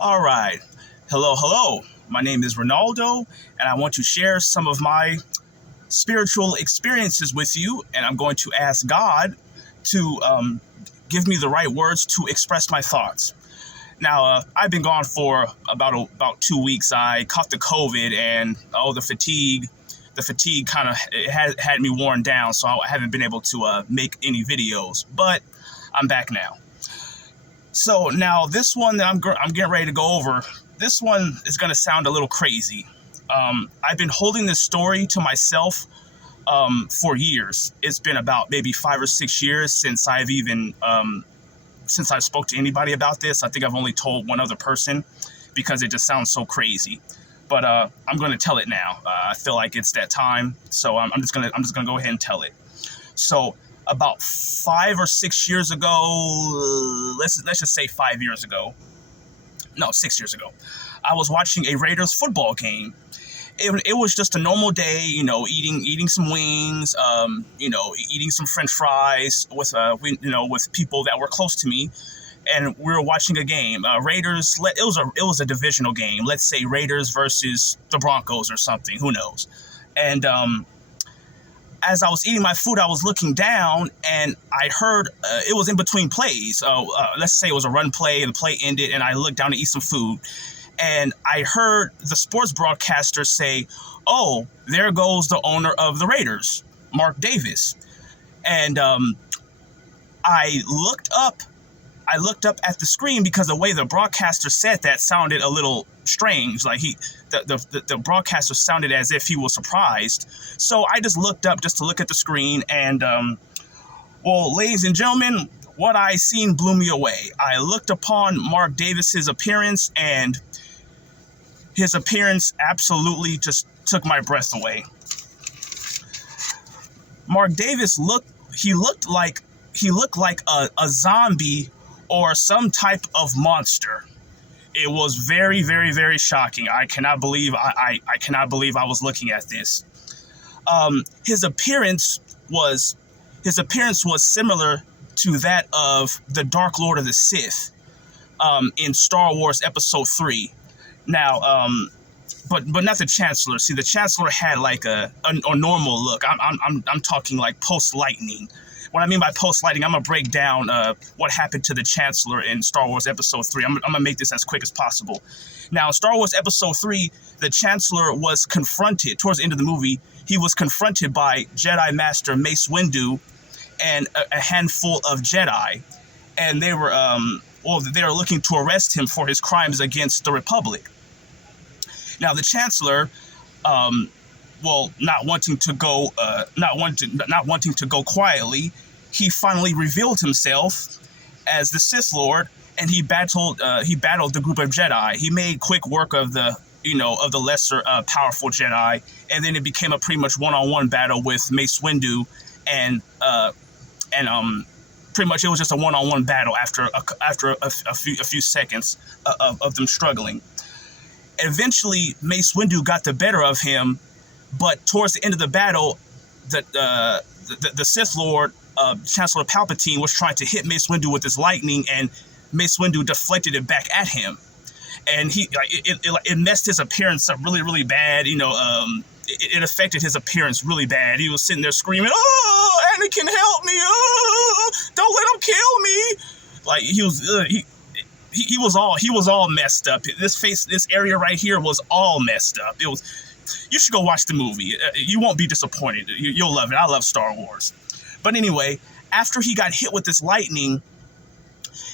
All right. Hello, hello. My name is Ronaldo, and I want to share some of my spiritual experiences with you. And I'm going to ask God to give me the right words to express my thoughts. Now, I've been gone for about 2 weeks. I caught the COVID, and the fatigue kind of had me worn down, so I haven't been able to make any videos. But I'm back now. So now this one that I'm getting ready to go over, this one is going to sound a little crazy. I've been holding this story to myself for years. It's been about maybe 5 or 6 years since I spoke to anybody about this. I think I've only told one other person because it just sounds so crazy. But I'm going to tell it now. I feel like it's that time, so I'm just gonna go ahead and tell it. So about 5 or 6 years ago, let's just say 5 years ago. No, 6 years ago. I was watching a Raiders football game. It was just a normal day, eating some wings, eating some French fries with people that were close to me, and we were watching a game. Raiders. It was a divisional game. Let's say Raiders versus the Broncos or something. Who knows? And as I was eating my food, I was looking down, and I heard it was in between plays. Let's say it was a run play, and the play ended, and I looked down to eat some food, and I heard the sports broadcaster say, "Oh, there goes the owner of the Raiders, Mark Davis." And I looked up at the screen because the way the broadcaster said that sounded a little strange. Like the broadcaster sounded as if he was surprised. So I just looked up just to look at the screen, and well, ladies and gentlemen, what I seen blew me away. I looked upon Mark Davis's appearance, and his appearance absolutely just took my breath away. Mark Davis looked like a zombie or some type of monster. It was very, very, very shocking. I cannot believe I was looking at this. His appearance was similar to that of the Dark Lord of the Sith in Star Wars Episode 3. Now, but not the Chancellor. See, the Chancellor had like a normal look. I'm talking like post lightning. What I mean by post-lighting, I'm going to break down what happened to the Chancellor in Star Wars Episode 3. I'm going to make this as quick as possible. Now, in Star Wars Episode 3, the Chancellor was confronted, towards the end of the movie, he was confronted by Jedi Master Mace Windu and a handful of Jedi. And they were looking to arrest him for his crimes against the Republic. Now, the Chancellor, not wanting to go quietly, he finally revealed himself as the Sith Lord, and he battled the group of Jedi. He made quick work of the lesser powerful Jedi, and then it became a pretty much one-on-one battle with Mace Windu, and pretty much it was just a one-on-one battle after a few seconds of them struggling. Eventually, Mace Windu got the better of him. But towards the end of the battle, the Sith Lord, Chancellor Palpatine, was trying to hit Mace Windu with his lightning, and Mace Windu deflected it back at him, and it messed his appearance up really, really bad. It affected his appearance really bad. He was sitting there screaming, "Oh, Anakin, help me! Oh, don't let him kill me!" Like he was all messed up. This area right here was all messed up. You should go watch the movie. You won't be disappointed. You'll love it. I love Star Wars. But anyway, after he got hit with this lightning,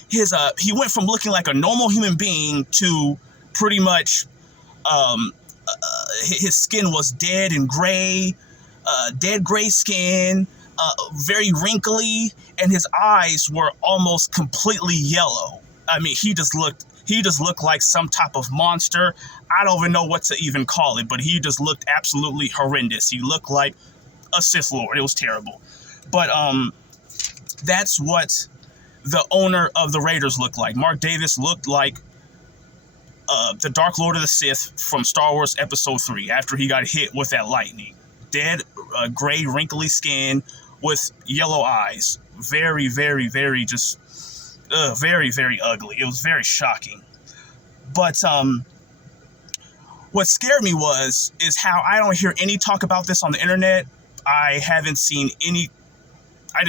he went from looking like a normal human being to pretty much his skin was dead and gray, dead gray skin, very wrinkly, and his eyes were almost completely yellow. I mean, he just looked like some type of monster. I don't even know what to even call it, but he just looked absolutely horrendous. He looked like a Sith Lord. It was terrible. But that's what the owner of the Raiders looked like. Mark Davis looked like the Dark Lord of the Sith from Star Wars Episode 3 after he got hit with that lightning. Dead, gray, wrinkly skin with yellow eyes. Very, very, very just very, very ugly. It was very shocking. But what scared me is how I don't hear any talk about this on the internet. I haven't seen any. I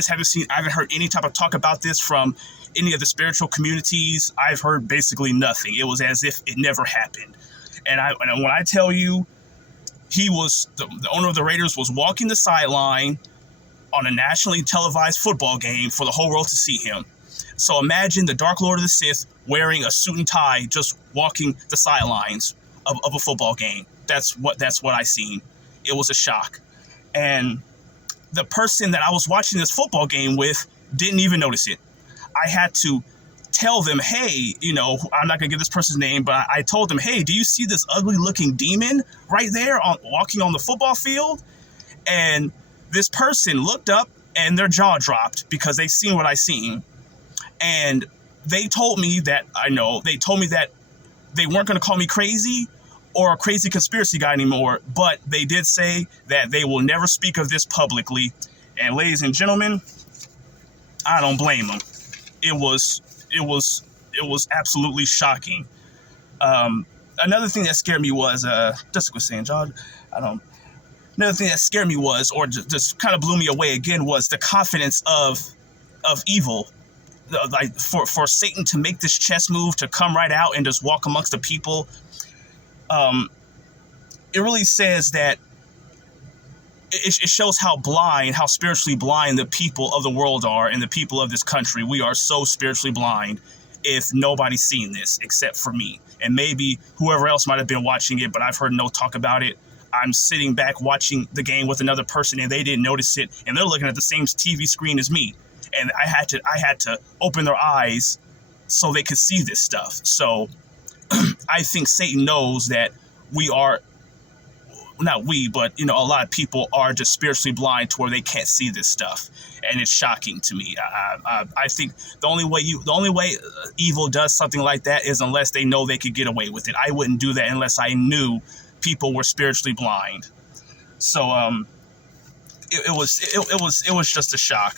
haven't heard any type of talk about this from any of the spiritual communities. I've heard basically nothing. It was as if it never happened. And when I tell you, the owner of the Raiders was walking the sideline on a nationally televised football game for the whole world to see him. So imagine the Dark Lord of the Sith wearing a suit and tie, just walking the sidelines of a football game. That's what I seen. It was a shock. And the person that I was watching this football game with didn't even notice it. I had to tell them, hey, I'm not going to give this person's name, but I told them, hey, do you see this ugly looking demon right there walking on the football field? And this person looked up and their jaw dropped because they seen what I seen. And they told me that they weren't going to call me crazy or a crazy conspiracy guy anymore, but they did say that they will never speak of this publicly. And ladies and gentlemen, I don't blame them. It was absolutely shocking. Another thing that scared me was just was saying, John, another thing that scared me was, or just kind of blew me away again, was the confidence of evil. Like for Satan to make this chess move, to come right out and just walk amongst the people. It really says that it shows how spiritually blind the people of the world are, and the people of this country. We are so spiritually blind if nobody's seen this except for me. And maybe whoever else might have been watching it, but I've heard no talk about it. I'm sitting back watching the game with another person and they didn't notice it, and they're looking at the same TV screen as me. And I had to open their eyes so they could see this stuff. So I think Satan knows that not we, but a lot of people are just spiritually blind to where they can't see this stuff, and it's shocking to me. I think the only way evil does something like that is unless they know they could get away with it. I wouldn't do that unless I knew people were spiritually blind. So it was just a shock.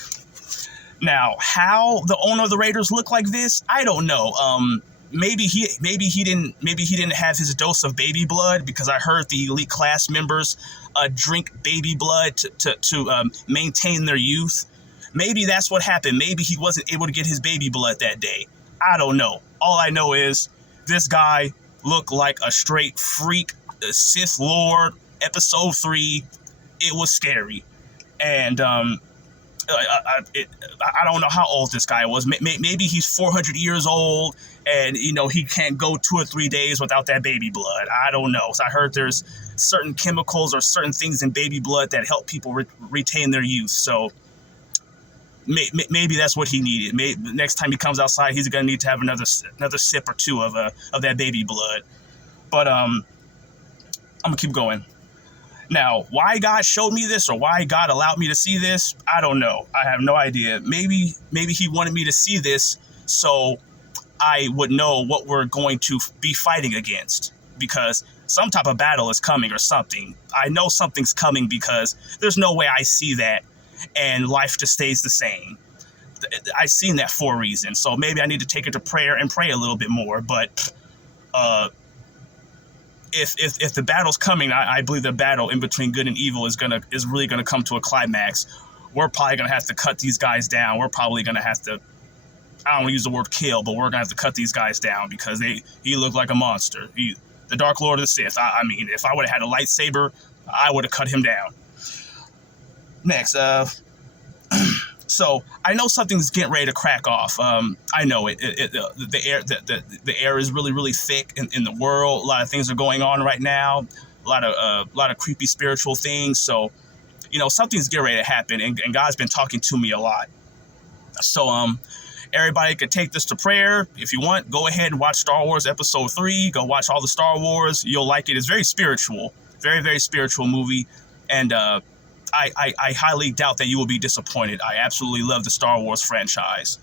Now, how the owner of the Raiders looked like this, I don't know. Maybe he didn't have his dose of baby blood, because I heard the elite class members drink baby blood to maintain their youth. Maybe that's what happened. Maybe he wasn't able to get his baby blood that day. I don't know. All I know is this guy looked like a straight freak, Sith Lord, episode 3. It was scary. And I don't know how old this guy was. Maybe he's 400 years old, and he can't go 2 or 3 days without that baby blood. I don't know. So I heard there's certain chemicals or certain things in baby blood that help people retain their youth. So maybe that's what he needed. Maybe next time he comes outside, he's gonna need to have another sip or two of that baby blood. But I'm gonna keep going. Now, why God showed me this, or why God allowed me to see this, I don't know. I have no idea. Maybe he wanted me to see this so I would know what we're going to be fighting against, because some type of battle is coming or something. I know something's coming, because there's no way I see that and life just stays the same. I've seen that for a reason. So maybe I need to take it to prayer and pray a little bit more. But if the battle's coming, I believe the battle in between good and evil is really gonna come to a climax. We're probably gonna have to cut these guys down. We're probably gonna have to, I don't want to use the word kill, but we're gonna have to cut these guys down, because he looked like a monster. The Dark Lord of the Sith. I mean, if I would have had a lightsaber, I would have cut him down. Next, so I know something's getting ready to crack off. I know it. The air is really, really thick in the world. A lot of things are going on right now. A lot of creepy spiritual things. So, something's getting ready to happen, and God's been talking to me a lot. So, everybody could take this to prayer. If you want, go ahead and watch Star Wars Episode 3. Go watch all the Star Wars. You'll like it. It's very spiritual. Very, very spiritual movie. And I highly doubt that you will be disappointed. I absolutely love the Star Wars franchise.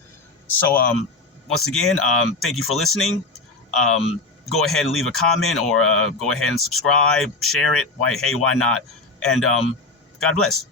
So, once again, thank you for listening. Go ahead and leave a comment, or go ahead and subscribe, share it. Why not? And God bless.